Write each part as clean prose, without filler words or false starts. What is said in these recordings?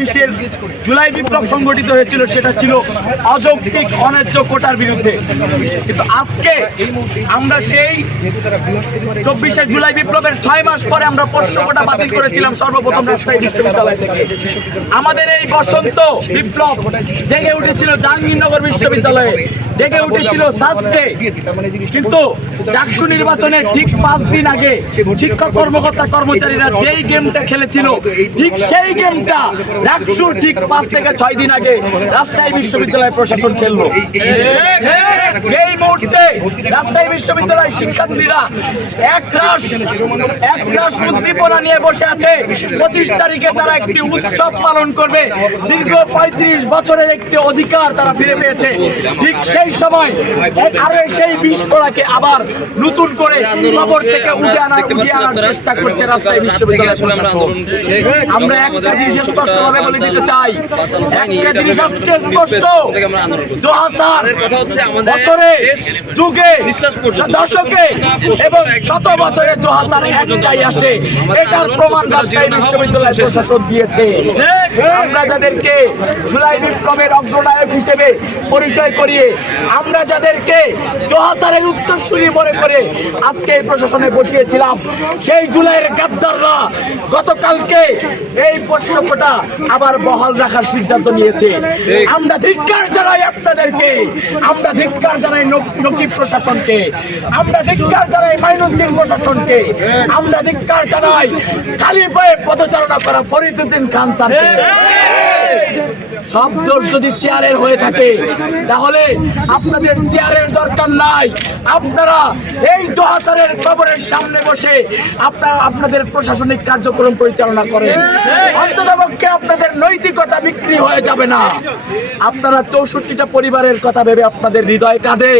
2024-এর জুলাই বিপ্লব সংগঠিত হয়েছিল, সেটা ছিল অযৌক্তিক অন্যায্য কোটার বিরুদ্ধে। কিন্তু আজকে আমরা সেই 24শে জুলাই বিপ্লবের 6 মাস পরে আমরা 500 কোটা বাতিল করেছিলাম সর্বপ্রথম রাজশাহী বিশ্ববিদ্যালয় থেকে। আমাদের এই বসন্ত বিপ্লব জেগে উঠেছিল জাহাঙ্গীরনগর বিশ্ববিদ্যালয়ে, জেগে উঠেছিল সাস্টে। কিন্তু চাকসু নির্বাচনের ঠিক 5 দিন আগে শিক্ষক কর্মকর্তা কর্মচারীরা যেই গেমটা খেলেছিল, ঠিক সেই গেমটা রাকসুর ঠিক 5 থেকে 6 দিন আগে রাজশাহী বিশ্ববিদ্যালয় প্রশাসন খেললো। যেই মুহূর্তে রাজশাহী বিশ্ববিদ্যালয়ের শিক্ষার্থীরা একরাশ উদ্দীপনা নিয়ে বসে আছে, 25 তারিখে তারা একটি উৎসব পালন করবে, দীর্ঘ 35 বছরের একটি অধিকার তারা ফিরে পেয়েছে। ঠিক সেই সময় আরো সেই বিস্ফোরণকে আবার নতুন করে কবর থেকে উঠিয়ে আনার চেষ্টা করছে রাজশাহী বিশ্ববিদ্যালয় প্রশাসন। আমরা একটা জিনিস স্পষ্টভাবে বলে দিতে চাই, একটা জিনিস আজকে স্পষ্ট, 2000 বছরে, যুগে, দশকে এবং শত বছরে 2000 একটাই আসে, এটার প্রমাণ রাজশাহী বিশ্ববিদ্যালয় প্রশাসন দিয়েছে। আমরা যাদেরকে জুলাই বিপ্লবের অগ্রনায়ক হিসেবে পরিচয় করিয়ে, আমরা যাদেরকে 2000-এর উত্তরসূরি মনে করে আজকে এই প্রশাসনে বসিয়েছিলাম, সেই জুলাইয়ের গাদ্দাররা গতকালকে এই 500 কোটা আবার বহাল রাখার সিদ্ধান্ত নিয়েছে। আমরা ধিক্কার জানাই আপনাদেরকে, আমরা ধিক্কার জানাই নকিব প্রশাসনকে, আমরা ধিক্কার জানাই মাইনুদ্দিন প্রশাসনকে, আমরা ধিক্কার জানাই খালি পায়ে পদচারণা করা ফরিদউদ্দিন খান স্যারকে। সব দোষ যদি চেয়ারের হয়ে থাকে, তাহলে আপনাদের চেয়ারের দরকার নাই। আপনারা এই 2000-এর কবরের সামনে বসে আপনাদের প্রশাসনিক কার্যক্রম পরিচালনা করেন, অন্ততপক্ষে আপনাদের নৈতিকতা বিক্রি হয়ে যাবে না। আপনারা 64টা পরিবারের কথা ভেবে আপনাদের হৃদয় কাঁদে।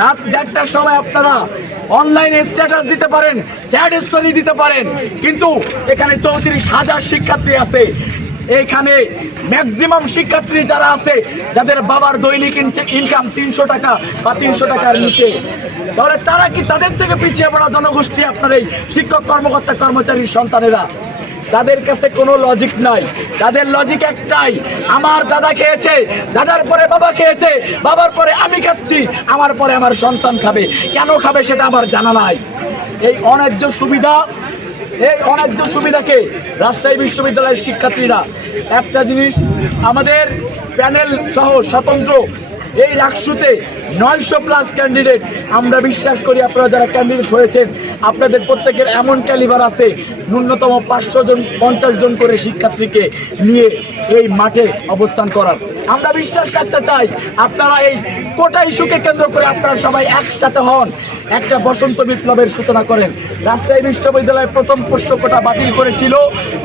রাত 1টার সময় আপনারা অনলাইনে স্ট্যাটাস দিতে পারেন, স্যাড স্টোরি দিতে পারেন, কিন্তু এখানে 34,000 শিক্ষার্থী আছে। এখানে ম্যাক্সিমাম শিক্ষার্থী যারা আছে, যাদের বাবার দৈনিক ইনকাম 300 টাকা বা 300 টাকার নিচে, তাহলে তারা কি তাদের থেকে পিছিয়ে পড়া জনগোষ্ঠী আপনার এই শিক্ষক কর্মকর্তা কর্মচারীর সন্তানেরা? তাদের কাছে কোনো লজিক নাই, তাদের লজিক একটাই, আমার দাদা খেয়েছে, দাদার পরে বাবা খেয়েছে, বাবার পরে আমি খাচ্ছি, আমার পরে আমার সন্তান খাবে। কেন খাবে সেটা আমার জানা নাই। এই অন্যায্য সুবিধাকে রাজশাহী বিশ্ববিদ্যালয়ের শিক্ষার্থীরা, একটা জিনিস, আমাদের প্যানেল সহ স্বতন্ত্র এই রাকসুতে 900+ ক্যান্ডিডেট। আমরা বিশ্বাস করি আপনারা যারা ক্যান্ডিডেট হয়েছেন, আপনাদের প্রত্যেকের এমন ক্যালিবার আছে, ন্যূনতম 550 জন করে শিক্ষার্থীকে নিয়ে এই মাঠে অবস্থান করার। আমরা বিশ্বাস রাখতে চাই আপনারা এই কোটা ইস্যুকে কেন্দ্র করে আপনারা সবাই একসাথে হন, একটা বসন্ত বিপ্লবের সূচনা করেন। রাজশাহী বিশ্ববিদ্যালয় প্রথম 500 কোটা বাতিল করেছিল,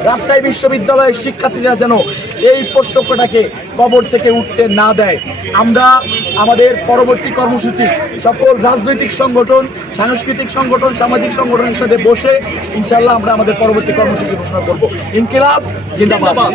রাজশাহী বিশ্ববিদ্যালয়ের শিক্ষার্থীরা যেন এই 500 কোটাকে কবর থেকে উঠতে না দেয়। আমরা আমাদের পরবর্তী কর্মসূচি সকল রাজনৈতিক সংগঠন, সাংস্কৃতিক সংগঠন, সামাজিক সংগঠনের সাথে বসে ইনশাআল্লাহ আমরা আমাদের পরবর্তী কর্মসূচি ঘোষণা করব। ইনকিলাব জিন্দাবাদ।